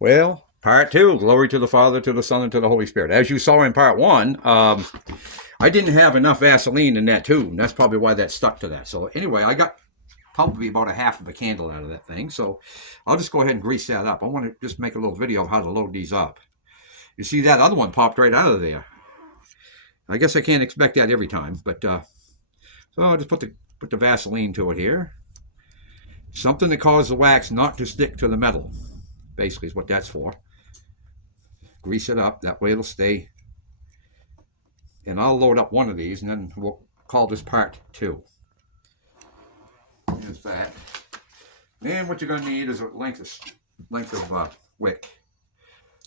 Well, part two, glory to the Father, to the Son, and to the Holy Spirit. As you saw in part one, I didn't have enough Vaseline in that tube, and that's probably why that stuck to that. So anyway, I got probably about a half of a candle out of that thing. So I'll just go ahead and grease that up. I want to just make a little video of how to load these up. You see that other one popped right out of there. I guess I can't expect that every time, but so I'll just put the Vaseline to it here. Something to cause the wax not to stick to the metal, basically is what that's for. Grease it up, that way it'll stay. And I'll load up one of these, and then we'll call this part two. Here's that. And what you're going to need is a length of wick.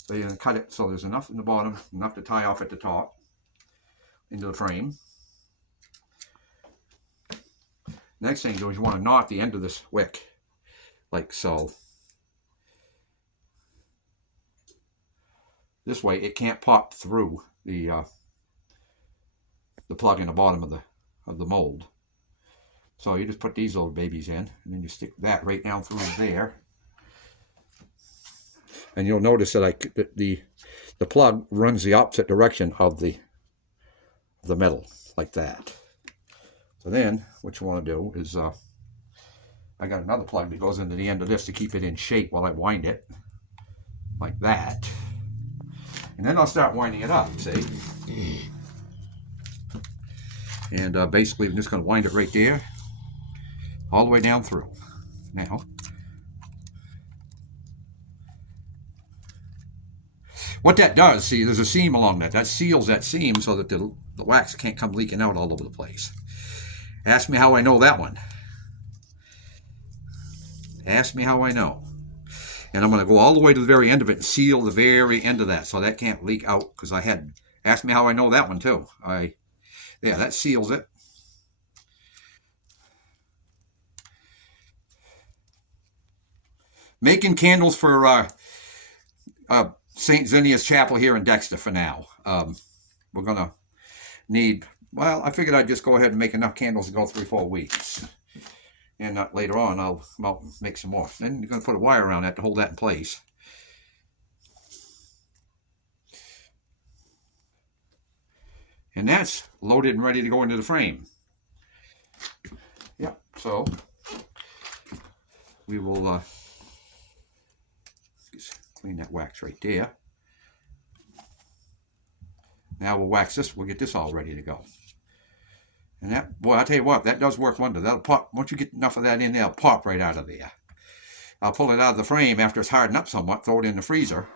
So you're going to cut it so there's enough in the bottom, enough to tie off at the top into the frame. Next thing you do is you want to knot the end of this wick, like so. This way it can't pop through the plug in the bottom of the mold. So you just put these little babies in, and then you stick that right down through there. And you'll notice that the plug runs the opposite direction of the metal, like that. So then what you want to do is, I got another plug that goes into the end of this to keep it in shape while I wind it, like that. And then I'll start winding it up, see? And basically I'm just going to wind it right there, all the way down through. Now, what that does, see, there's a seam along that. That seals that seam so that the wax can't come leaking out all over the place. Ask me how I know that one. Ask me how I know. And I'm going to go all the way to the very end of it and seal the very end of that so that can't leak out, because I had, ask me how I know that one too. Yeah, that seals it. Making candles for St. Xenia's Chapel here in Dexter for now. We're going to need, well, I figured I'd just go ahead and make enough candles to go 3-4 weeks. And later on, I'll make some more. Then you're going to put a wire around that to hold that in place. And that's loaded and ready to go into the frame. Yep, so we will just clean that wax right there. Now we'll wax this, we'll get this all ready to go. And that, boy, I'll tell you what, that does work wonders. That'll pop, once you get enough of that in there, it'll pop right out of there. I'll pull it out of the frame after it's hardened up somewhat, throw it in the freezer.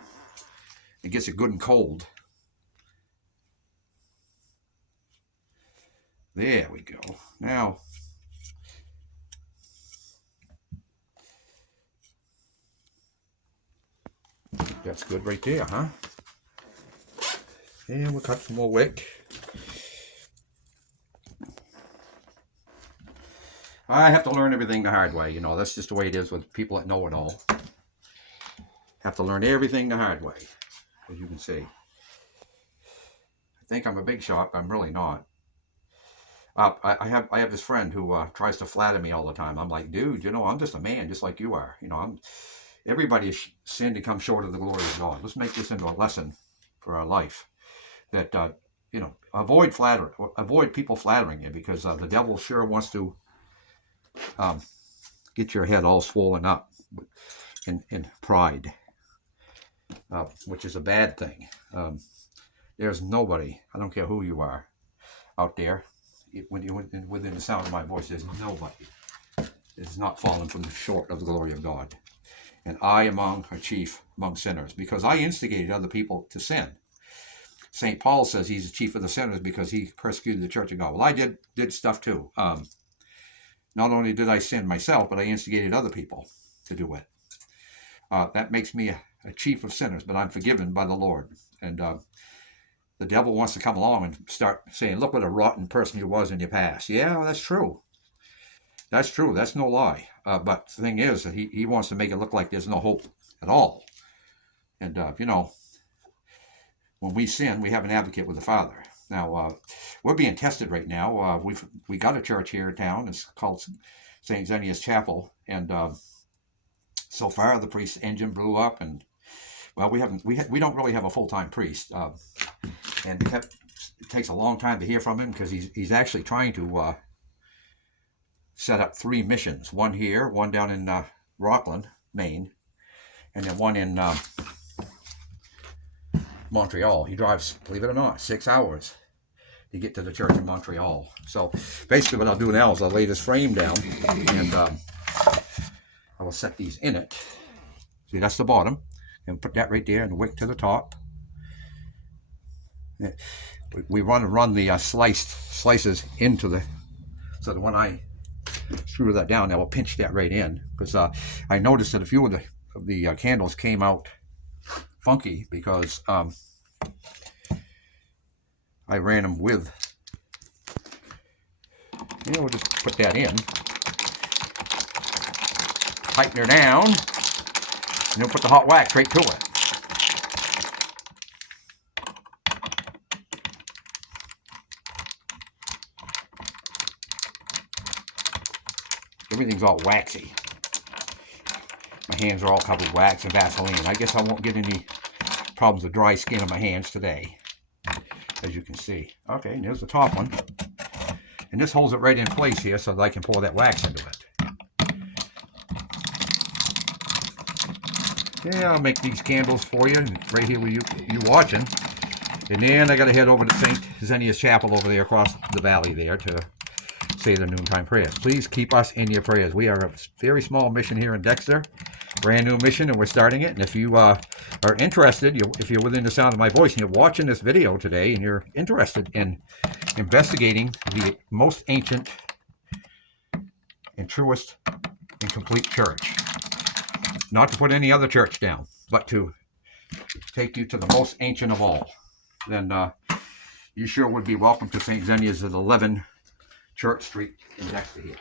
It gets it good and cold. There we go. Now, that's good right there, huh? And we'll cut some more wick. I have to learn everything the hard way, you know. That's just the way it is with people that know it all. Have to learn everything the hard way, as you can see. I think I'm a big shot, but I'm really not. I have this friend who tries to flatter me all the time. I'm like, dude, you know, I'm just a man, just like you are. You know, everybody has sinned to come short of the glory of God. Let's make this into a lesson for our life. That you know, avoid people flattering you, because the devil sure wants to get your head all swollen up in pride, which is a bad thing. There's nobody, I don't care who you are, out there, when you're within the sound of my voice, there's nobody that is not fallen from short of the glory of God. And I among a chief among sinners, because I instigated other people to sin. St. Paul says he's the chief of the sinners because he persecuted the church of God. Well, I did stuff too. Not only did I sin myself, but I instigated other people to do it. That makes me a chief of sinners, but I'm forgiven by the Lord. And the devil wants to come along and start saying, look what a rotten person you was in your past. Yeah, well, that's true. That's true. That's no lie. But the thing is that he wants to make it look like there's no hope at all. And, you know, when we sin, we have an advocate with the Father. Now, we're being tested right now. We got a church here in town. It's called St. Xenia's Chapel. And so far, the priest's engine blew up, and Well, we don't really have a full-time priest, and it takes a long time to hear from him because he's actually trying to set up 3 missions. One here, one down in Rockland, Maine, and then one in Montreal. He drives, believe it or not, 6 hours to get to the church in Montreal. So basically what I'll do now is I'll lay this frame down and I will set these in it. See, that's the bottom. And put that right there and the wick to the top. We run the slices into the, so that when I screw that down, I will pinch that right in. Because I noticed that a few of the candles came out funky because I ran them with, we'll just put that in, tighten her down, and then put the hot wax right to it. Everything's all waxy. My hands are all covered with wax and Vaseline. I guess I won't get any problems with dry skin on my hands today, as you can see. Okay, and there's the top one. And this holds it right in place here so that I can pour that wax into it. Yeah, I'll make these candles for you, right here with you watching. And then I got to head over to St. Xenia's Chapel over there across the valley there to say the noontime prayers. Please keep us in your prayers. We are a very small mission here in Dexter. Brand new mission, and we're starting it. And if you are interested, if you're within the sound of my voice and you're watching this video today and you're interested in investigating the most ancient and truest and complete church, not to put any other church down, but to take you to the most ancient of all, then you sure would be welcome to St. Xenia's at 11 Church Street in Dexter here.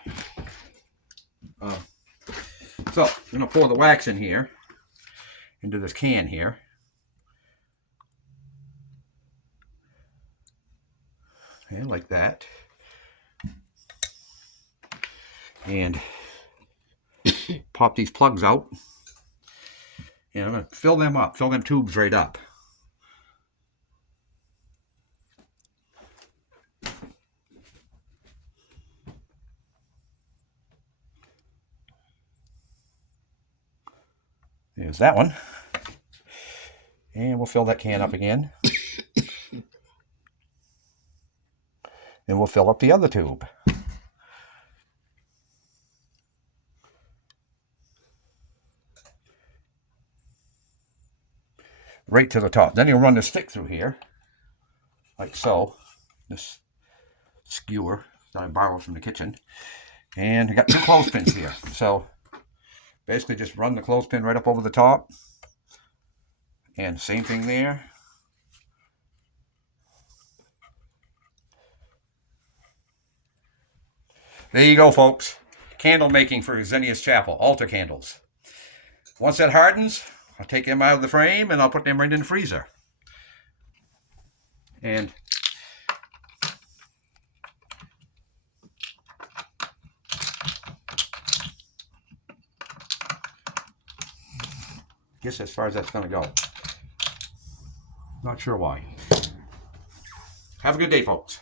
So I'm going to pour the wax in here, into this can here. And like that. And pop these plugs out. And I'm going to fill them up, fill them tubes right up. There's that one. And we'll fill that can up again. And we'll fill up the other tube. Right to the top. Then you'll run the stick through here, like so. This skewer that I borrowed from the kitchen. And I got 2 clothespins here. So basically just run the clothespin right up over the top. And same thing there. There you go, folks. Candle making for Xenia's Chapel. Altar candles. Once that hardens, I'll take them out of the frame and I'll put them right in the freezer. And I guess as far as that's going to go. Not sure why. Have a good day, folks.